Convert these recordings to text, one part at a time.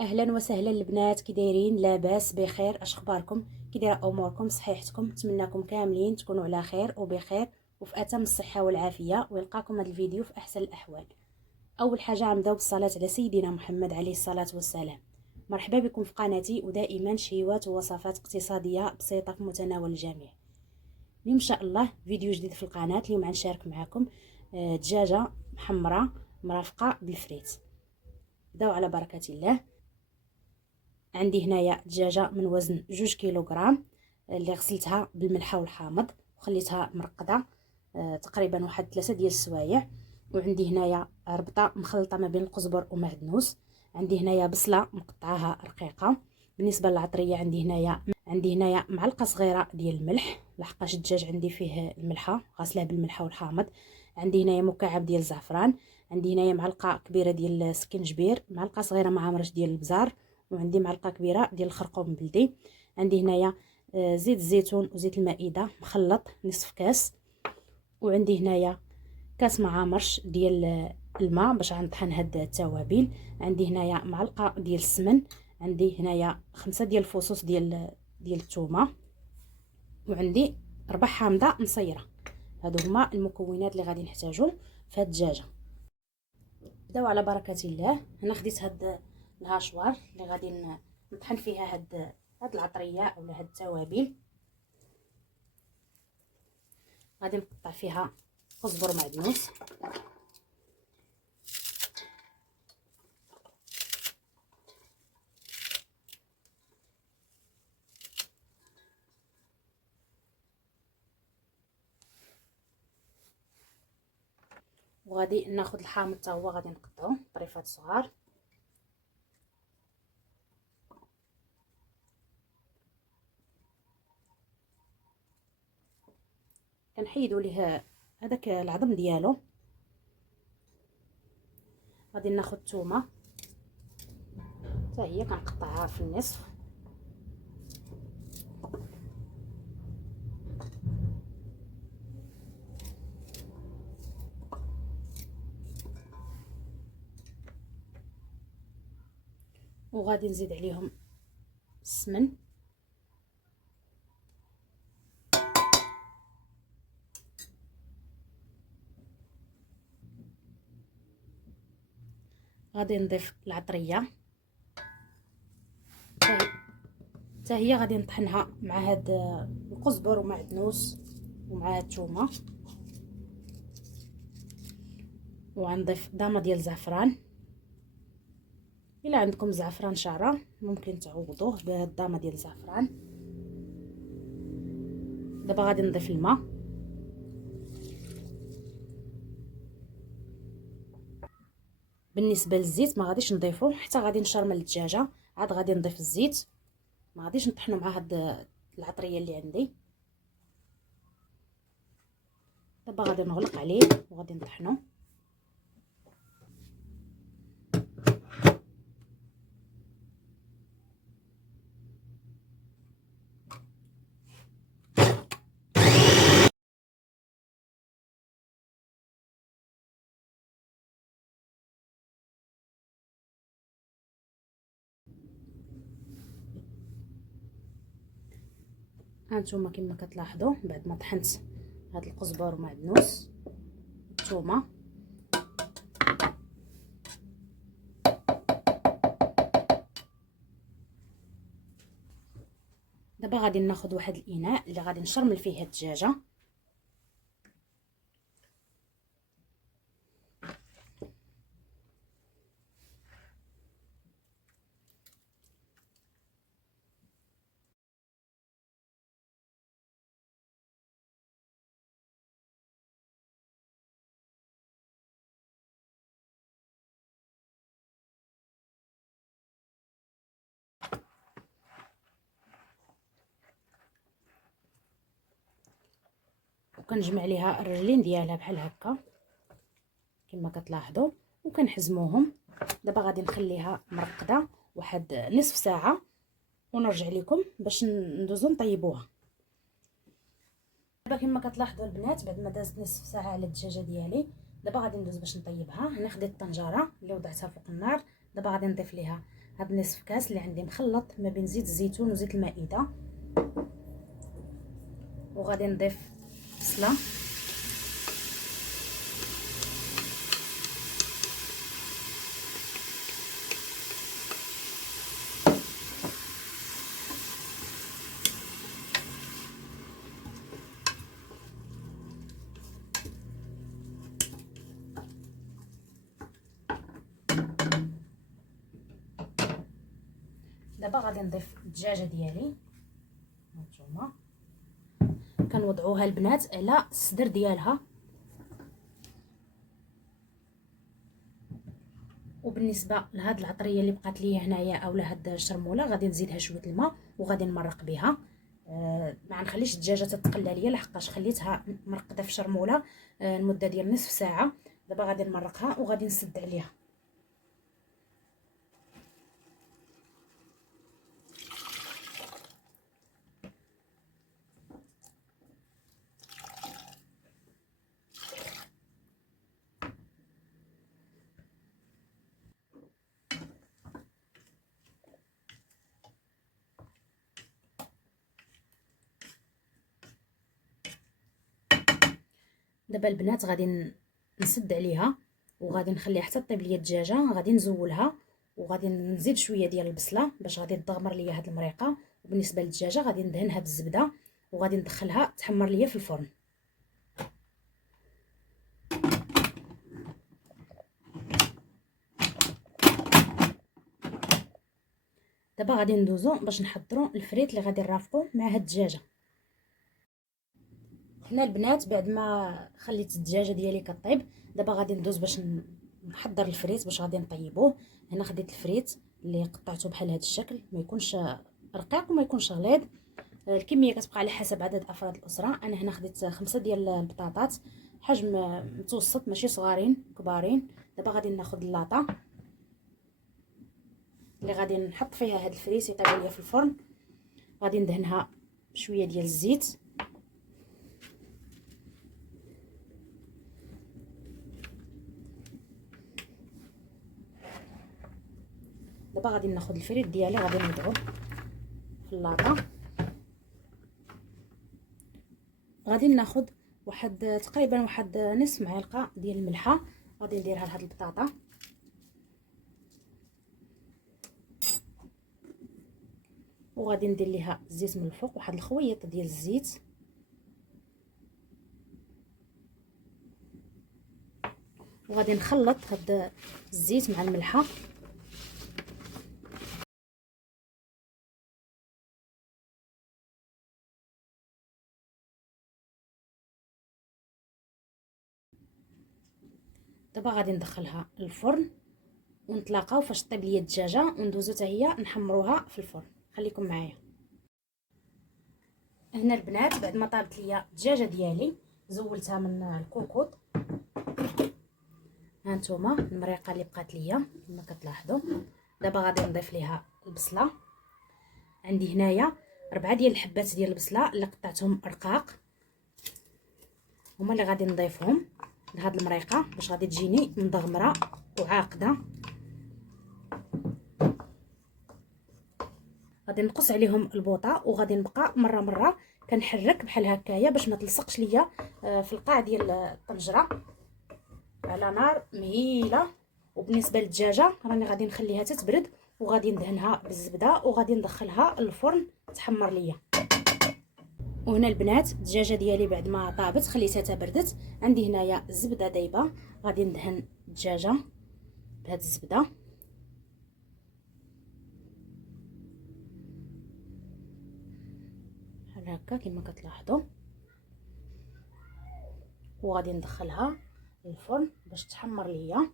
اهلا وسهلا البنات، كي دايرين؟ لاباس بخير؟ اش اخباركم؟ كي دايره اموركم؟ صحيحتكم؟ نتمنىكم كاملين تكونوا على خير وبخير وفي اتم الصحه والعافيه، ويلقاكم هذا الفيديو في احسن الاحوال. اول حاجه غنبداو بالصلاه على سيدنا محمد عليه الصلاه والسلام. مرحبا بكم في قناتي، ودائما شهيوات ووصفات اقتصاديه بسيطه في متناول الجميع. اليوم ان شاء الله فيديو جديد في القناه. اليوم غنشارك معكم دجاجه محمره مرافقه بالفريت. بداو على بركه الله. عندي هنايا دجاجه من وزن 2 كيلوغرام اللي غسلتها بالملحه والحامض وخليتها مرقده تقريبا واحد 3 ديال السوايع. وعندي هنايا ربطه مخلطه ما بين القزبر ومعدنوس. عندي هنايا بصله مقطعاها رقيقه. بالنسبه للعطريه عندي هنايا معلقه صغيره ديال الملح، لحقاش الدجاج عندي فيه الملحه غاسلاه بالملحه والحامض. عندي هنايا مكعب ديال الزعفران. عندي هنايا معلقه كبيره ديال السكنجبير، معلقه صغيره معمرش ديال البزار، وعندي معلقه كبيره ديال الخرقوم بلدي. عندي هنايا زيت الزيتون وزيت المائده مخلط نصف كاس. وعندي هنايا كاس معامرش ديال الماء باش غنطحن هاد التوابل. عندي هنايا معلقه ديال السمن. عندي هنايا 5 ديال الفصوص ديال الثومه. وعندي ربع حامضه مصيره. هادو هما المكونات اللي غادي نحتاجو في هاد الدجاجه. بداو على بركه الله. هنا خديت هاد الهاشوار اللي غادي نطحن فيها هاد العطريه اولا هاد التوابل. غادي نقطع فيها قزبر ومعدنوس، وغادي ناخذ الحامض حتى هو غادي نقطعوه طريفات صغار. كنحيدوا ليه هذاك العظم ديالو. غادي ناخذ الثومه حتى هي كنقطعها في النصف. وغادي نزيد عليهم السمن. غادي نضيف العطريه حتى هي غادي نطحنها مع هاد القزبر ومعدنوس ومع هاد الثومه. وغنضيف ضامه ديال الزعفران. الا عندكم زعفران شعره ممكن تعوضوه بهاد الضامه ديال الزعفران. دابا غادي نضيف الماء. بالنسبه للزيت ما غاديش نضيفو حتى غادي نشرمل الدجاجه، عاد غادي نضيف الزيت. ما غاديش نطحنو مع هاد العطريه اللي عندي. دابا غادي نغلق عليه وغادي نطحنو. هانتوما كما كتلاحظوا بعد ما طحنت هاد القزبر ومعدنوس الثومه، دابا غادي ناخذ واحد الاناء اللي غادي نشرمل فيه هاد الدجاجه. وكنجمع ليها الرجلين ديالها بحال هكا كما كتلاحظوا وكنحزموهم. دابا غادي نخليها مرقده واحد نصف ساعه ونرجع لكم باش ندوزو نطيبوها. دابا كما كتلاحظوا البنات بعد ما دازت نصف ساعه على الدجاجه ديالي، دابا غادي ندوز باش نطيبها. هنا خديت الطنجره اللي وضعتها فوق النار. دابا غادي نضيف ليها هاد نصف كاس اللي عندي مخلط ما بين زيت الزيتون وزيت المائده، وغادي نضيف بصله دابا غادي نضيف الدجاجه ديالي. هانتوما كنوضعوها البنات على الصدر ديالها، وبالنسبه لهاد العطريه اللي بقات ليا هنايا اولا هاد الشرموله غادي نزيدها شويه الماء وغادي نمرق بها. ما نخليش الدجاجه تتقلى ليا لحقاش خليتها مرقده في شرموله المده ديال نصف ساعه. دابا غادي نمرقها وغادي نسد عليها. دابا البنات غادي نسد عليها وغادي نخليها حتى طيب ليا الدجاجه. غادي نزولها وغادي نزيد شويه ديال البصله باش غادي تضغمر ليا هاد المريقه. وبالنسبه للدجاجه غادي ندهنها بالزبده وغادي ندخلها تحمر ليا في الفرن. دابا غادي ندوزو باش نحضروا الفريت اللي غادي نرافقوا مع هاد الدجاجه. هنا البنات بعد ما خليت الدجاجه ديالي كطيب، دابا غادي ندوز باش نحضر الفريت باش غادي نطيبوه. هنا خديت الفريت اللي قطعته بحال هذا الشكل، ما يكونش رقيق وما يكونش غليظ. الكميه كتبقى على حسب عدد افراد الاسره. انا هنا خديت 5 ديال البطاطات حجم متوسط، ماشي صغارين كبارين. دابا غادي ناخذ اللاطه اللي غادي نحط فيها هاد الفريت يطيب ليا في الفرن. غادي ندهنها بشويه ديال الزيت، دابا غادي ناخذ الفريت ديالي غادي نوضعو في اللاطه. غادي ناخذ تقريبا واحد نصف معلقه ديال الملحه، غادي نديرها لهاد البطاطا. وغادي ندير ليها الزيت من الفوق، واحد الخويط ديال الزيت. وغادي نخلط هاد الزيت مع الملحه. دابا غادي ندخلها للفرن ونتلاقاو فاش طيب ليا الدجاجه وندوزو حتى هي نحمروها في الفرن. خليكم معايا. هنا البنات بعد ما طابت ليا الدجاجه ديالي زولتها من الكوكوط. هانتوما المريقه اللي بقات ليا كما كتلاحظوا. دابا غادي نضيف ليها البصله. عندي هنايا 4 ديال الحبات ديال البصله اللي قطعتهم رقاق، هما اللي غادي نضيفهم لهاد المريقه باش غادي تجيني مدغمره وعاقده. غادي نقص عليهم البوطه وغادي نبقى مره كنحرك بحال هكايا باش ما تلصقش ليا في القاع ديال الطنجره على نار مهيله. وبالنسبه للدجاجه راني غادي نخليها تتبرد وغادي ندهنها بالزبده وغادي ندخلها للفرن تحمر ليا. وهنا البنات الدجاجه ديالي بعد ما طابت خليتها تبردت. عندي هنايا الزبده دايبه، غادي ندهن الدجاجه بهاد الزبده. بحال هكا كما كتلاحظوا. وغادي ندخلها للفرن باش تحمر ليا.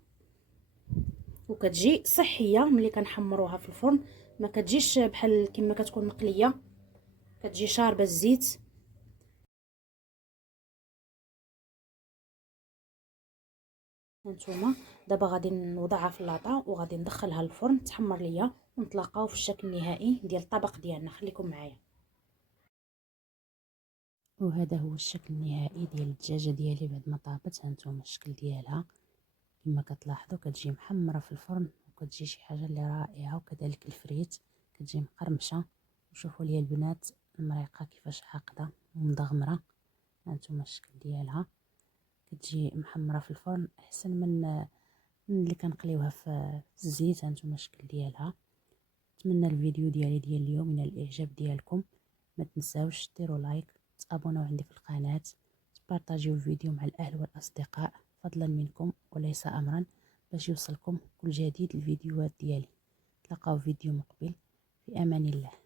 وكتجي صحيه ملي كنحمروها في الفرن، ما كتجيش بحال كما كتكون مقليه، كتجي شاربه الزيت. هانتوما دابا غادي نوضعها في اللاطه وغادي ندخلها للفرن تحمر ليا ونتلاقاو في الشكل النهائي ديال الطبق ديالنا. خليكم معايا. وهذا هو الشكل النهائي ديال الدجاجه ديالي بعد ما طابت. هانتوما الشكل ديالها كما كتلاحظوا كتجي محمره في الفرن وكتجي شي حاجه اللي رائعه. وكذلك الفريت كتجي مقرمشه. وشوفوا لي البنات المريقه كيفاش عاقده ومدغمره، هانتوما الشكل ديالها. كتجي محمره في الفرن احسن من اللي كنقليوها في الزيت. هانتوما الشكل ديالها. نتمنى الفيديو ديال اليوم من الاعجاب ديالكم. ما تنساوش ديروا لايك، تابوناو عندي في القناه، تبارطاجيو الفيديو مع الاهل والاصدقاء فضلا منكم وليس امرا، باش يوصلكم كل جديد الفيديوهات ديالي. تلقاو فيديو مقبل، في امان الله.